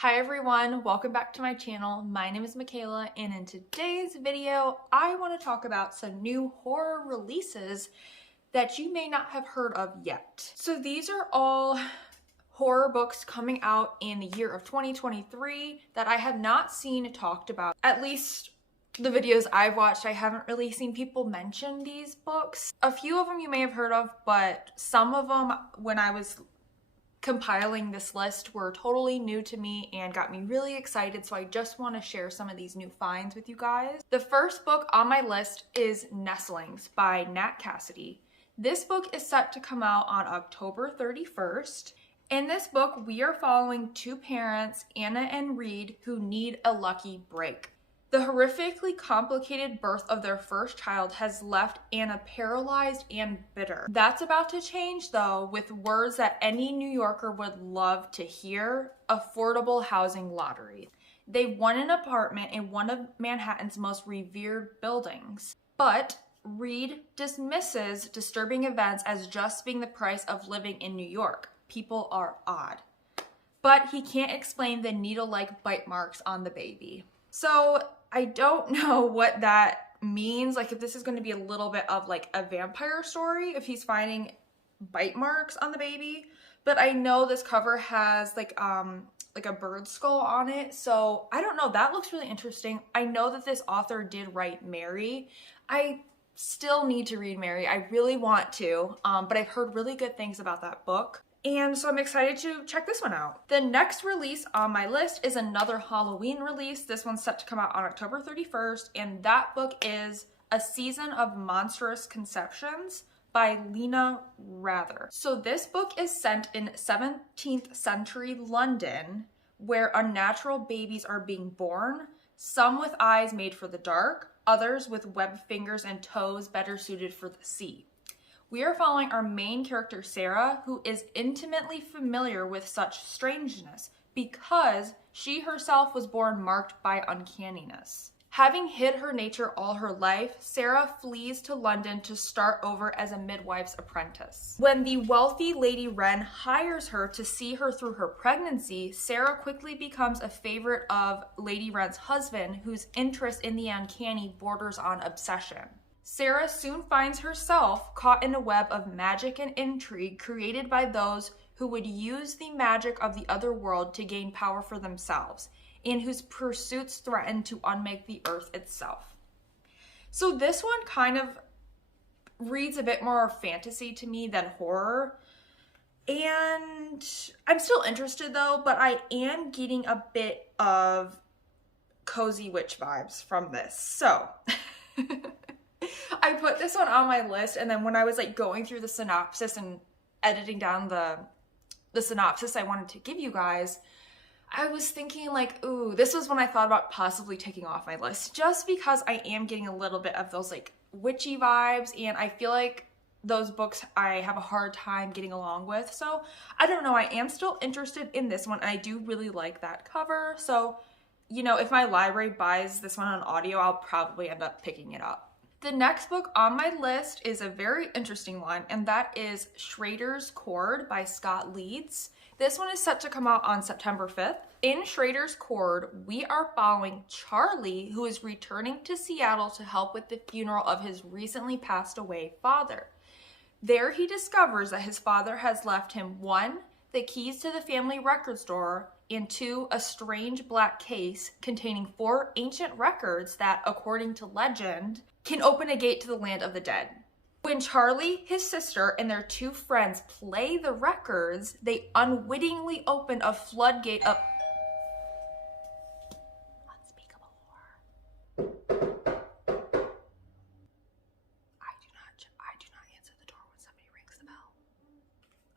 Hi everyone, welcome back to my channel. My name is Michaela, and in today's video, I want to talk about some new horror releases that you may not have heard of yet. So these are all horror books coming out in the year of 2023 that I have not seen talked about. At least the videos I've watched, I haven't really seen people mention these books. A few of them you may have heard of, but some of them, when I was compiling this list, were totally new to me and got me really excited, so I just want to share some of these new finds with you guys. The first book on my list is Nestlings by Nat Cassidy. This book is set to come out on October 31st. In this book, we are following two parents, Anna and Reed, who need a lucky break. The horrifically complicated birth of their first child has left Anna paralyzed and bitter. That's about to change though, with words that any New Yorker would love to hear: affordable housing lottery. They won an apartment in one of Manhattan's most revered buildings. But Reed dismisses disturbing events as just being the price of living in New York. People are odd. But he can't explain the needle-like bite marks on the baby. So I don't know what that means, like if this is going to be a little bit of like a vampire story, if he's finding bite marks on the baby. But I know this cover has like a bird skull on it, so I don't know, that looks really interesting. I know that this author did write Mary. I still need to read Mary, I really want to, but I've heard really good things about that book. And so I'm excited to check this one out. The next release on my list is another Halloween release. This one's set to come out on October 31st, and that book is A Season of Monstrous Conceptions by Lena Rather. So this book is set in 17th century London, where unnatural babies are being born, some with eyes made for the dark, others with webbed fingers and toes better suited for the sea. We are following our main character, Sarah, who is intimately familiar with such strangeness because she herself was born marked by uncanniness. Having hid her nature all her life, Sarah flees to London to start over as a midwife's apprentice. When the wealthy Lady Wren hires her to see her through her pregnancy, Sarah quickly becomes a favorite of Lady Wren's husband, whose interest in the uncanny borders on obsession. Sarah soon finds herself caught in a web of magic and intrigue created by those who would use the magic of the other world to gain power for themselves, and whose pursuits threaten to unmake the earth itself. So this one kind of reads a bit more fantasy to me than horror, and I'm still interested though, but I am getting a bit of cozy witch vibes from this. So I put this one on my list, and then when I was like going through the synopsis and editing down the synopsis I wanted to give you guys, I was thinking like, ooh, this was when I thought about possibly taking off my list, just because I am getting a little bit of those like witchy vibes, and I feel like those books I have a hard time getting along with. So I don't know, I am still interested in this one, and I do really like that cover. So, you know, if my library buys this one on audio, I'll probably end up picking it up. The next book on my list is a very interesting one, and that is Schraders by Scott Leeds. This one is set to come out on September 5th. In Schraders, we are following Charlie, who is returning to Seattle to help with the funeral of his recently passed away father. There he discovers that his father has left him 1, the keys to the family record store, and 2, a strange black case containing 4 ancient records that, according to legend, can open a gate to the land of the dead. When Charlie, his sister, and their 2 friends play the records, they unwittingly open a floodgate of unspeakable horror. I do not answer the door when somebody rings the bell.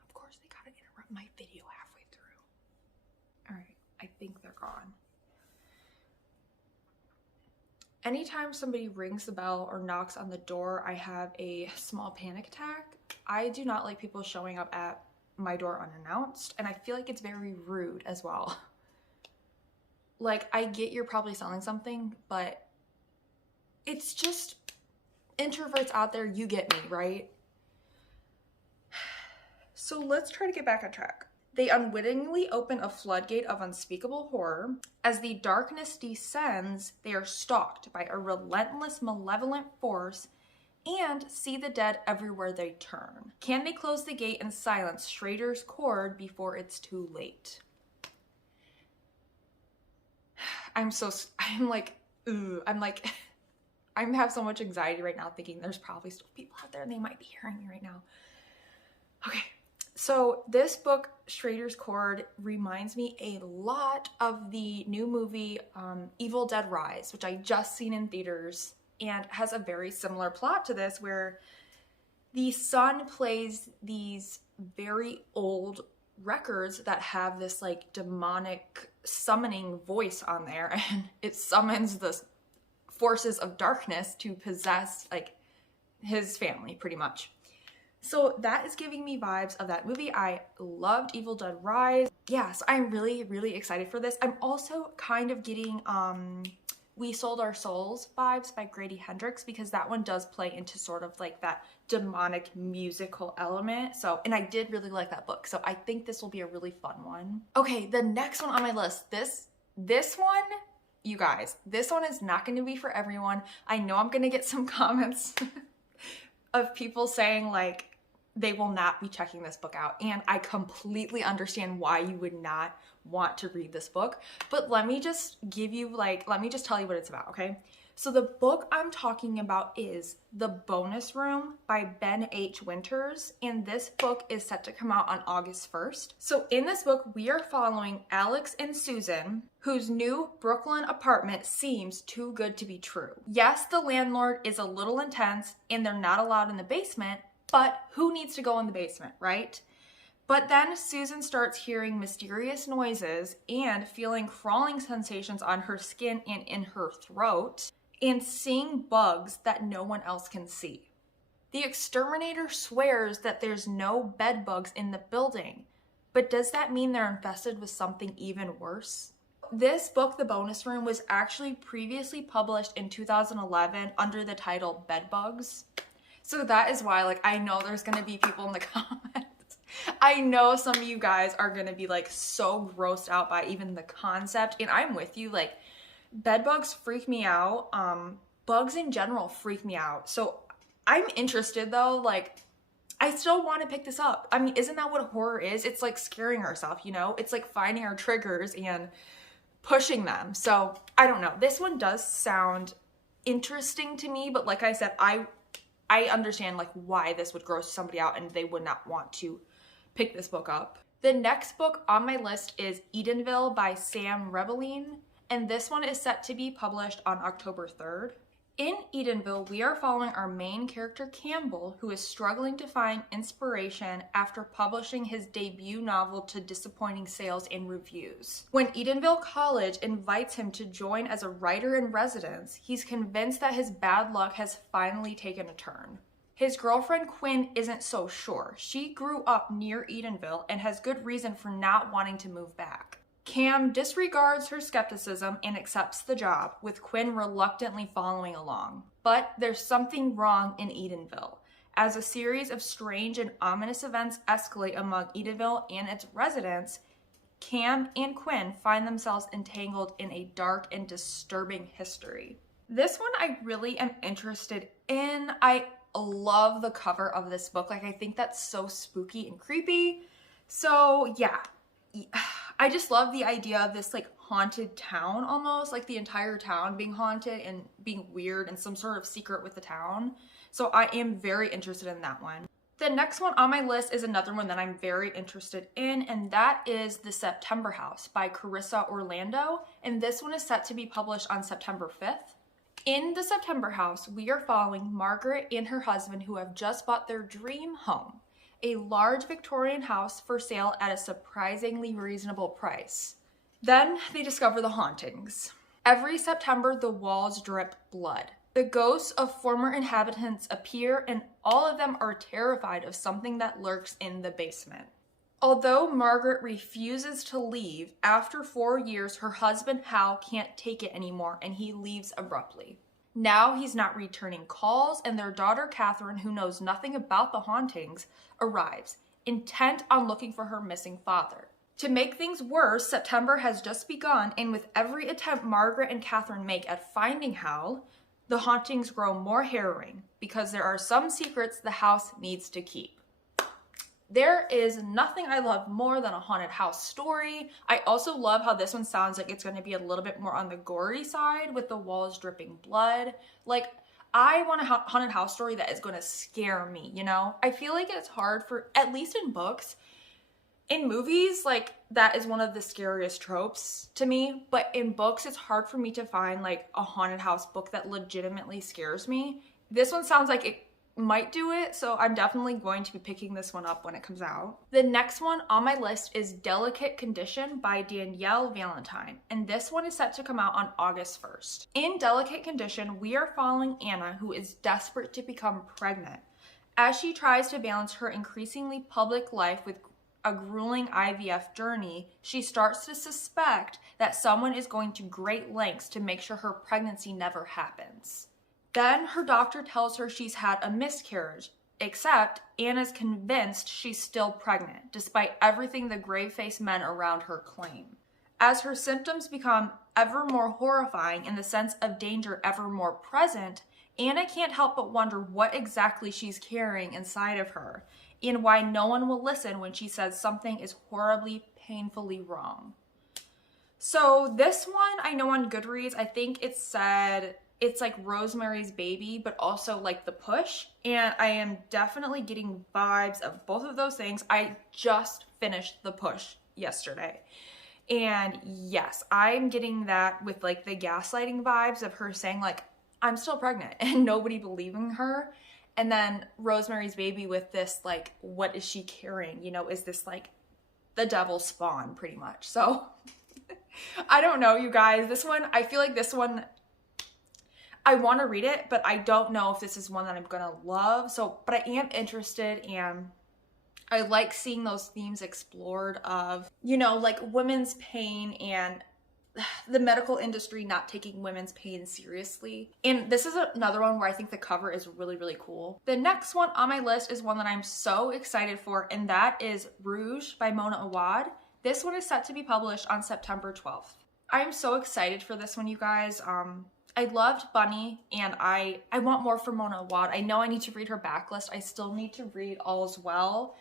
Of course, they gotta interrupt my video halfway through. All right, I think they're gone. Anytime somebody rings the bell or knocks on the door, I have a small panic attack. I do not like people showing up at my door unannounced, and I feel like it's very rude as well. Like, I get you're probably selling something, but it's just introverts out there, you get me, right? So let's try to get back on track. They unwittingly open a floodgate of unspeakable horror. As the darkness descends, they are stalked by a relentless, malevolent force and see the dead everywhere they turn. Can they close the gate and silence Schraders' cord before it's too late? I have so much anxiety right now thinking there's probably still people out there and they might be hearing me right now. Okay. So this book, Schraders' Cord, reminds me a lot of the new movie Evil Dead Rise, which I just seen in theaters, and has a very similar plot to this, where the son plays these very old records that have this like demonic summoning voice on there, and it summons the forces of darkness to possess like his family pretty much. So that is giving me vibes of that movie. I loved Evil Dead Rise. Yeah, so I'm really, really excited for this. I'm also kind of getting We Sold Our Souls vibes by Grady Hendrix, because that one does play into sort of like that demonic musical element. So, and I did really like that book. So I think this will be a really fun one. Okay, the next one on my list, this one, you guys, this one is not going to be for everyone. I know I'm going to get some comments of people saying like, they will not be checking this book out. And I completely understand why you would not want to read this book. But let me just tell you what it's about, okay? So the book I'm talking about is The Bonus Room by Ben H. Winters. And this book is set to come out on August 1st. So in this book, we are following Alex and Susan, whose new Brooklyn apartment seems too good to be true. Yes, the landlord is a little intense and they're not allowed in the basement, but who needs to go in the basement, right? But then Susan starts hearing mysterious noises and feeling crawling sensations on her skin and in her throat, and seeing bugs that no one else can see. The exterminator swears that there's no bed bugs in the building, but does that mean they're infested with something even worse? This book, The Bonus Room, was actually previously published in 2011 under the title Bedbugs. So that is why, like, I know there's gonna be people in the comments. I know some of you guys are gonna be like so grossed out by even the concept, and I'm with you. Like, bed bugs freak me out. Bugs in general freak me out. So I'm interested though. Like, I still want to pick this up. I mean, isn't that what horror is? It's like scaring ourselves, you know? It's like finding our triggers and pushing them. So I don't know. This one does sound interesting to me, but like I said, I understand like why this would gross somebody out and they would not want to pick this book up. The next book on my list is Edenville by Sam Rebelline, and this one is set to be published on October 3rd. In Edenville, we are following our main character Campbell, who is struggling to find inspiration after publishing his debut novel to disappointing sales and reviews. When Edenville College invites him to join as a writer in residence, he's convinced that his bad luck has finally taken a turn. His girlfriend Quinn isn't so sure. She grew up near Edenville and has good reason for not wanting to move back. Cam disregards her skepticism and accepts the job, with Quinn reluctantly following along. But there's something wrong in Edenville. As a series of strange and ominous events escalate among Edenville and its residents, Cam and Quinn find themselves entangled in a dark and disturbing history. This one I really am interested in. I love the cover of this book. Like, I think that's so spooky and creepy. So yeah. I just love the idea of this like haunted town, almost like the entire town being haunted and being weird and some sort of secret with the town. So I am very interested in that one. The next one on my list is another one that I'm very interested in, and that is The September House by Carissa Orlando, and this one is set to be published on September 5th. In The September House, we are following Margaret and her husband, who have just bought their dream home, a large Victorian house for sale at a surprisingly reasonable price. Then they discover the hauntings. Every September, the walls drip blood. The ghosts of former inhabitants appear, and all of them are terrified of something that lurks in the basement. Although Margaret refuses to leave, after 4 years, her husband Hal can't take it anymore and he leaves abruptly. Now he's not returning calls, and their daughter Catherine, who knows nothing about the hauntings, arrives, intent on looking for her missing father. To make things worse, September has just begun, and with every attempt Margaret and Catherine make at finding Hal, the hauntings grow more harrowing because there are some secrets the house needs to keep. There is nothing I love more than a haunted house story. I also love how this one sounds like it's going to be a little bit more on the gory side with the walls dripping blood. Like, I want a haunted house story that is going to scare me, you know? I feel like it's hard for, at least in books, in movies, like, that is one of the scariest tropes to me, but in books, it's hard for me to find, like, a haunted house book that legitimately scares me. This one sounds like it might do it, so I'm definitely going to be picking this one up when it comes out. The next one on my list is Delicate Condition by Danielle Valentine, and this one is set to come out on August 1st. In Delicate Condition, we are following Anna, who is desperate to become pregnant. As she tries to balance her increasingly public life with a grueling IVF journey, she starts to suspect that someone is going to great lengths to make sure her pregnancy never happens. Then her doctor tells her she's had a miscarriage, except Anna's convinced she's still pregnant, despite everything the grave-faced men around her claim. As her symptoms become ever more horrifying and the sense of danger ever more present, Anna can't help but wonder what exactly she's carrying inside of her, and why no one will listen when she says something is horribly, painfully wrong. So this one, I know on Goodreads, I think it said it's like Rosemary's Baby, but also like The Push. And I am definitely getting vibes of both of those things. I just finished The Push yesterday. And yes, I'm getting that with like the gaslighting vibes of her saying like, I'm still pregnant and nobody believing her. And then Rosemary's Baby with this like, what is she carrying? You know, is this like the devil's spawn pretty much? So I don't know, you guys. This one, I feel like this one, I want to read it, but I don't know if this is one that I'm going to love. So, but I am interested, and I like seeing those themes explored of, you know, like women's pain and the medical industry not taking women's pain seriously. And this is another one where I think the cover is really, really cool. The next one on my list is one that I'm so excited for, and that is Rouge by Mona Awad. This one is set to be published on September 12th. I'm so excited for this one, you guys. I loved Bunny, and I want more from Mona Awad. I know I need to read her backlist. I still need to read All's Well,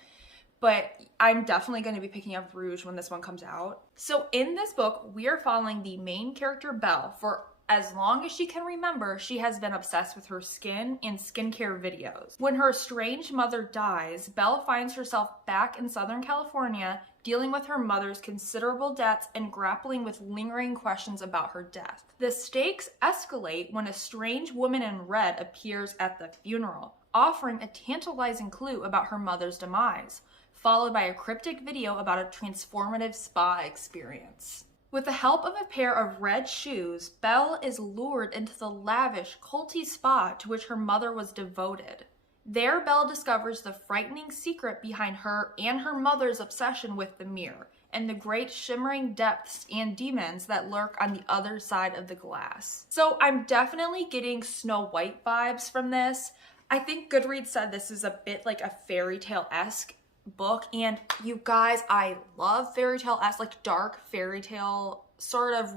but I'm definitely going to be picking up Rouge when this one comes out. So in this book, we are following the main character, Belle. For as long as she can remember, she has been obsessed with her skin and skincare videos. When her estranged mother dies, Belle finds herself back in Southern California, dealing with her mother's considerable debts and grappling with lingering questions about her death. The stakes escalate when a strange woman in red appears at the funeral, offering a tantalizing clue about her mother's demise, followed by a cryptic video about a transformative spa experience. With the help of a pair of red shoes, Belle is lured into the lavish, culty spa to which her mother was devoted. There, Belle discovers the frightening secret behind her and her mother's obsession with the mirror, and the great shimmering depths and demons that lurk on the other side of the glass. So I'm definitely getting Snow White vibes from this. I think Goodreads said this is a bit like a fairy tale-esque book, and you guys, I love fairy tale-esque, like dark fairy tale sort of,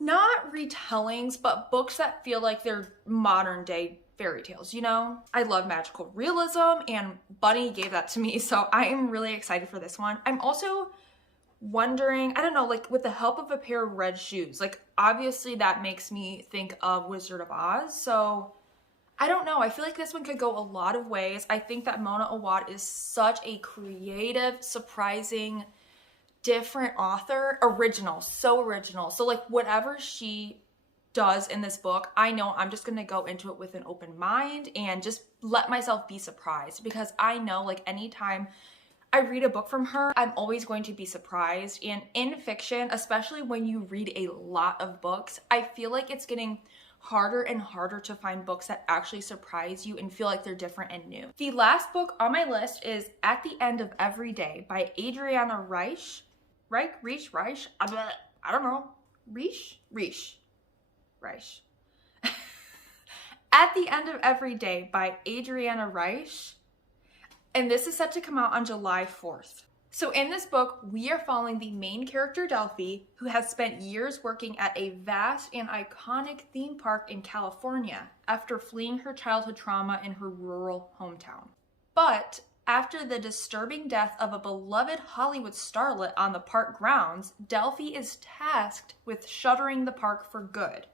not retellings, but books that feel like they're modern day fairy tales, you know? I love magical realism, and Bunny gave that to me, so I am really excited for this one. I'm also wondering, I don't know, like with the help of a pair of red shoes, like obviously that makes me think of Wizard of Oz, so I don't know. I feel like this one could go a lot of ways. I think that Mona Awad is such a creative, surprising, different author. Original, so original. So like whatever she does in this book, I know I'm just going to go into it with an open mind and just let myself be surprised, because I know like anytime I read a book from her, I'm always going to be surprised. And in fiction, especially when you read a lot of books, I feel like it's getting harder and harder to find books that actually surprise you and feel like they're different and new. The last book on my list is At the End of Every Day by Adriana Reich. I don't know. Reich. At the End of Every Day by Adriana Reich. and this is set to come out on July 4th. So in this book, we are following the main character, 𝚲𝚃, who has spent years working at a vast and iconic theme park in California after fleeing her childhood trauma in her rural hometown. But after the disturbing death of a beloved Hollywood starlet on the park grounds, 𝚲𝚃 is tasked with shuttering the park for good.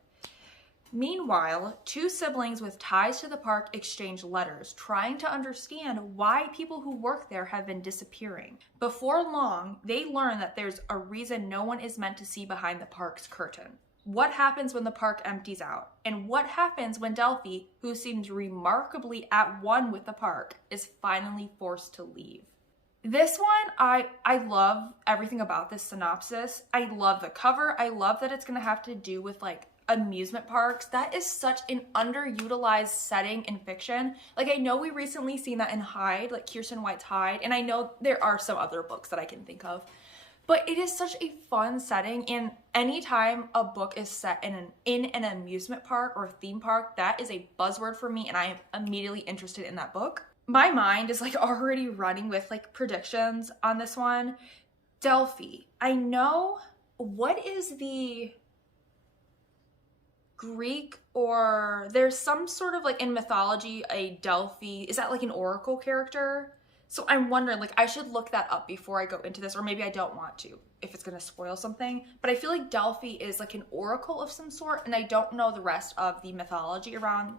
Meanwhile, two siblings with ties to the park exchange letters, trying to understand why people who work there have been disappearing. Before long, they learn that there's a reason no one is meant to see behind the park's curtain. What happens when the park empties out? And what happens when 𝚲𝚃, who seems remarkably at one with the park, is finally forced to leave? This one, I love everything about this synopsis. I love the cover. I love that it's going to have to do with like amusement parks. That is such an underutilized setting in fiction. Like, I know we recently seen that in 𝚲𝚃, like Kiersten White's 𝚲𝚃, and I know there are some other books that I can think of, but it is such a fun setting, and anytime a book is set in an amusement park or theme park, that is a buzzword for me, and I am immediately interested in that book. My mind is like already running with like predictions on this one. 𝚲𝚃. I know, what is the Greek, or there's some sort of like in mythology, a 𝚲𝚃, is that like an oracle character? So I'm wondering, like, I should look that up before I go into this, or maybe I don't want to if it's going to spoil something. But I feel like 𝚲𝚃 is like an oracle of some sort, and I don't know the rest of the mythology around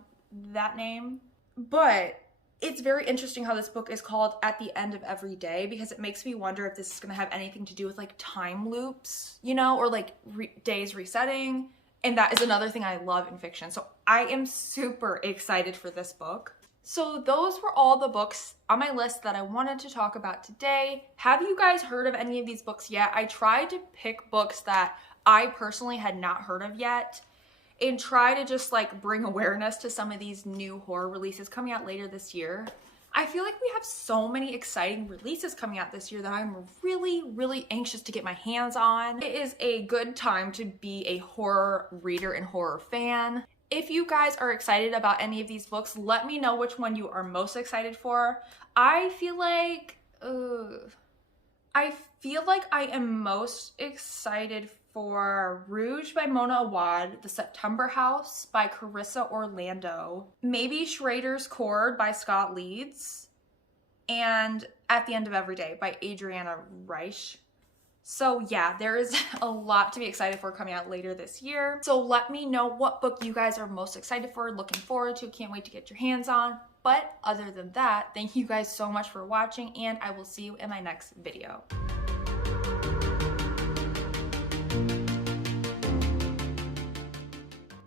that name. But it's very interesting how this book is called At the End of Every Day, because it makes me wonder if this is going to have anything to do with like time loops, you know, or like days resetting. And that is another thing I love in fiction. So I am super excited for this book. So those were all the books on my list that I wanted to talk about today. Have you guys heard of any of these books yet? I tried to pick books that I personally had not heard of yet and try to just like bring awareness to some of these new horror releases coming out later this year. I feel like we have so many exciting releases coming out this year that I'm really anxious to get my hands on. It is a good time to be a horror reader and horror fan. If you guys are excited about any of these books, let me know which one you are most excited for. I feel like I am most excited for Rouge by Mona Awad, The September House by Carissa Orlando, maybe Schraders by Scott Leeds, and At the End of Every Day by Adriana Reich. So yeah, there is a lot to be excited for coming out later this year. So let me know what book you guys are most excited for, looking forward to, can't wait to get your hands on. But other than that, thank you guys so much for watching, and I will see you in my next video.